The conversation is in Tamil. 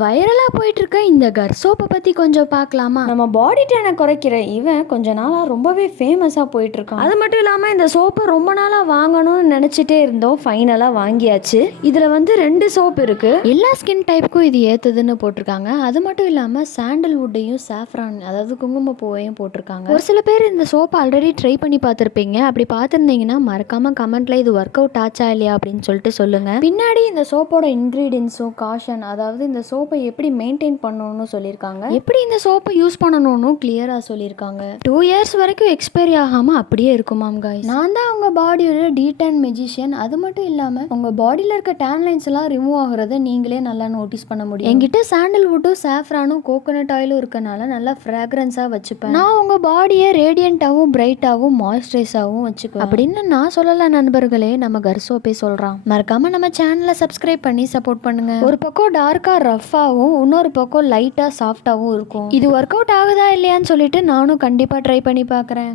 வைரலா போயிட்டு இருக்க இந்த கர் சோப்பை பத்தி கொஞ்சம் பார்க்கலாமா? நம்ம பாடி டேனை குறைக்கிற இவன் கொஞ்ச நாளா ரொம்பவே ஃபேமஸா போயிட்டு இருக்கான். அது மட்டும் இல்லாம இந்த சோப்பை ரொம்ப நாளா வாங்கணும்னு நினைச்சிட்டே இருந்தோம், ஃபைனலா வாங்கியாச்சு. இதுல வந்து 2 சோப் இருக்கு. எல்லா ஸ்கின் டைப்புக்கும் இது ஏத்துதுன்னு போட்டிருக்காங்க. அது மட்டும் இல்லாம சாண்டல்வுட்டையும் சாஃப்ரான் அதாவது குங்குமப்பூவையும் போட்டிருக்காங்க. ஒரு சில பேர் இந்த சோப்பை ஆல்ரெடி ட்ரை பண்ணி பார்த்துருப்பீங்க. அப்படி பார்த்துருந்தீங்கன்னா மறக்காம கமெண்ட்ல இது ஒர்க் அவுட் ஆச்சா இல்லையா அப்படின்னு சொல்லிட்டு சொல்லுங்க. பின்னாடி இந்த சோப்போட இன்கிரீடியன்ஸும் காஷன், அதாவது இந்த சோப்பை எப்படி மெயின்டைன் பண்ணணும்னு சொல்லியிருக்காங்க, எப்படி இந்த சோப்பை யூஸ் பண்ணணும்னு கிளியரா சொல்லியிருக்காங்க. 2 இயர்ஸ் வரைக்கும் எக்ஸ்பைரி ஆகாம அப்படியே இருக்குமாம் காய்ஸ். நான் தான் உங்க பாடியோட டீடான் மெஜிஷியன். அது மட்டும் இல்லாம உங்க பாடியில இருக்க டேன் லைன்ஸ் எல்லாம் ரிமூவ் ஆகுறத நீங்களே நல்லா நோட்டீஸ் பண்ண முடியும். என்கிட்ட சாண்டல்வுட்டும் சாஃப்ரானும் கோகோனட் ஆயிலும் இருக்கனால நல்லா ஃப்ராக்ரன்ஸா வச்சுப்பேன். நான் உங்க பாடியை ரேடியண்டாவும் பிரைட்டாவும் மாய்ஸ்சரைஸாவும் வச்சுக்குவேன் அப்படின்னு நான் சொல்லல நண்பர்களே, நம்ம கர் சோப்பே சொல்றான். மறக்காம நம்ம சேனலை சப்ஸ்கிரைப் பண்ணி சப்போர்ட் பண்ணுங்க. ஒரு பக்கம் டார்க்கா ரஃப்பாகவும் இன்னொரு பக்கம் லைட்டா சாஃப்டாகவும் இருக்கும். இது ஒர்க் அவுட் ஆகுதா இல்லையான்னு சொல்லிட்டு நானும் கண்டிப்பா ட்ரை பண்ணி பார்க்குறேன்.